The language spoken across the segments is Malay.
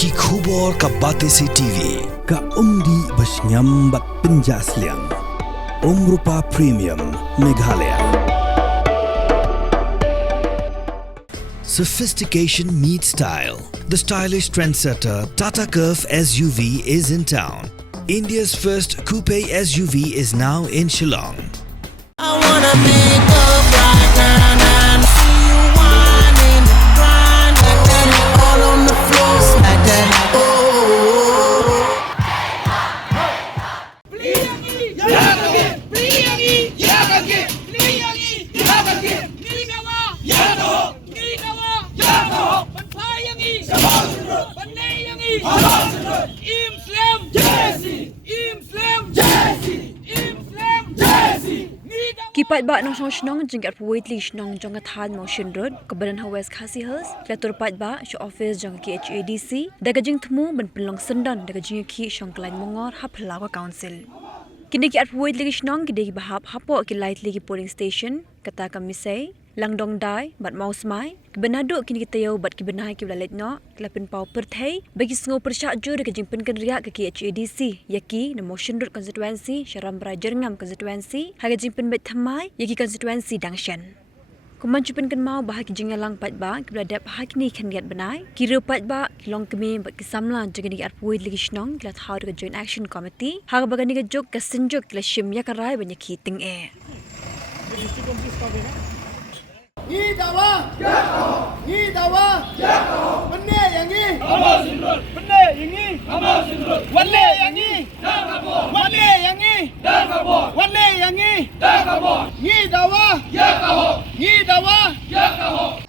Ki Khubor ka Batesi TV ka umdi basnyambat penjaslian Rupa Premium Meghalaya. Sophistication meets style. The stylish trendsetter Tata Curve SUV is in town. India's first coupe SUV is now in Shnong. I wanna make up right now, see you whining, grinding, all on the floor like that. Oh. Ki Paidbah nong Shnong jengkat puitli Shnong jong kathan motion road kebadan Hawes Khasi Hills klatur Paidbah show office jong Khadc daga jeng temu ben pelong sendan daga jeng ki shong klain mongor hapla ka council kini ki at puitli Shnong ki bahap hapo ki light lagi polling station kata kami say langdong dai bat maus mai kebenado kini kita yau bat kebenai ki belalet no kelapin pau perthai bagi sengo persyak ju daga jeng penken riak ke Khadc yaki na motion road constituency syaram berajar ngam constituency haga jeng pen bet thamai yaki constituency dangshan kuman cupen kan mau bahak jeng lang Paidbah ki beladap hak ni kan giat benai kira Paidbah kilong kemi bat kisamla jeng ni at puit lagi Shnong kilat hau daga joint action committee haga bagani ga jok kasenjok kila shim ya karai banyak hiting Ni dawa, ya kau. Ni dawa, ya kau. Benar yang ni. Amal sindut. Benar yang ni. Amal sindut. Wale yang ni. Dah kabur. Wale yang ni. Dah kabur. Wale yang ni. Dah kabur. Ni dawa, ya kau. Ni dawa, ya kau.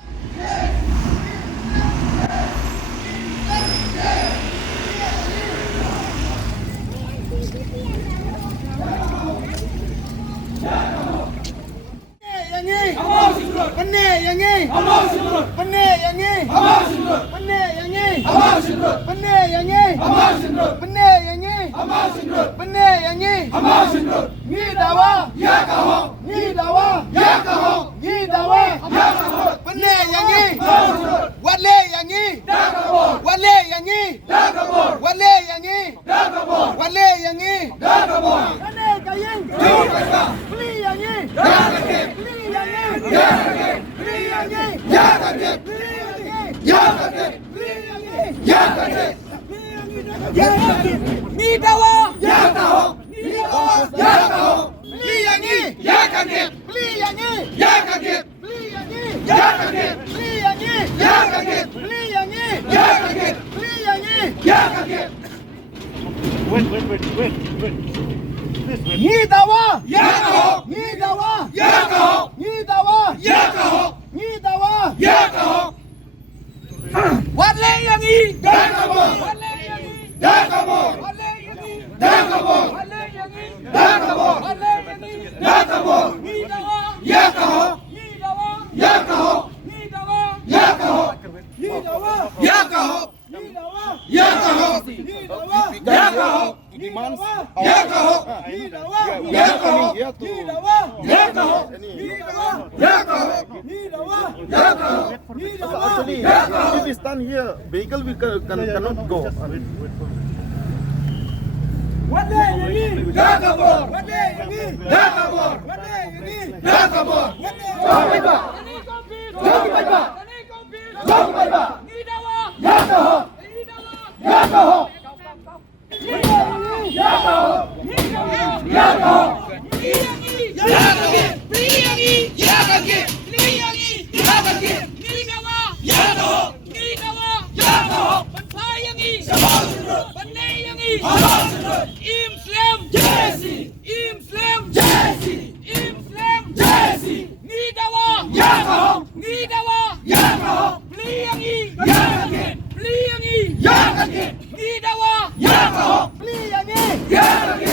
Benar yang ni. Amal sindut. Benar yang ni. Amal sindut. Benar yang ni. Amal sindut. Benar yang ni. Amal sindut. Benar yang ni. Amal sindut. Benar yang ni. Amal sindut. Ni dawa, ya kau. Ni dawa, ya kau. Ni dawa, ya kau. Benar yang ni. Wale yang ni. Dah kabur. Wale yang ni. Dah kabur. Wale yang ni. Dah kabur. Wale yang ni. Dah kabur. Ane kayin. Beli yang ni. Dah kabur. Beli yang ni. Ya Khadc, beli yang ni. Ya Khadc, beli yang ni. Ya Khadc, beli yang ni. Ya Khadc, beli yang ni. Ya Khadc, ni dawa. Ya kau. Ni dawa. Ya kau. Beli yang ni. Ya Khadc, beli yang ni. Ya Khadc, beli yang ni. Ya Khadc, beli yang ni. Ya Khadc, beli yang ni. Ya Khadc, beli yang ni. Ya Khadc. Wait. Ni dawa. Ya kau. Ni dawa. Ya kau. Ni dawa. Ya kau. Ni dawa. Ya kau. Wale yang ni. Dah kabur. Wale yang ni. Dah kabur. Wale yang ni. Dah kabur. Wale yang ni. Dah kabur. Wale yang ni. Dah kabur. Ni dawa. Ya kau. Ni dawa. Ya kau. Ni dawa. Ya kau. Ni dawa. Ya kau. Ni dawa. Ya kau. Ni dawa. Ya kau. Demands ya kau. Ni dawa. Ya kau. Ni dawa. Ya kau. Ni dawa. Ya kau. Ni dawa. Ya kau. Ni dawa. Actually, if it is done here, vehicle cannot go. Wale yang ni. Dah kabur. Wale yang ni. Dah kabur. Wale yang ni. Dah kabur. Jom Paidbah. Jom Paidbah. Jom Paidbah. Ni dawa. Ya kau. Ni dawa. Ya kau. Ya kau. Ya kau. Ya Khadc. Beli yang ni. Ya Khadc. Beli yang ni. Ya Khadc. Ni dawa. Ya kau. Ni dawa. Ya kau. Bentai yang ni. Amal sindut. Benai yang ni. Amal sindut. Islam Jesi. Islam Jesi. Islam Jesi. Ni dawa. Ya kau. Ni dawa. Ya kau. Beli yang ni. Ya Khadc. Beli yang ni. Ya Khadc. Ni dawa. Ya kau. Beli yang ni. Ya Khadc.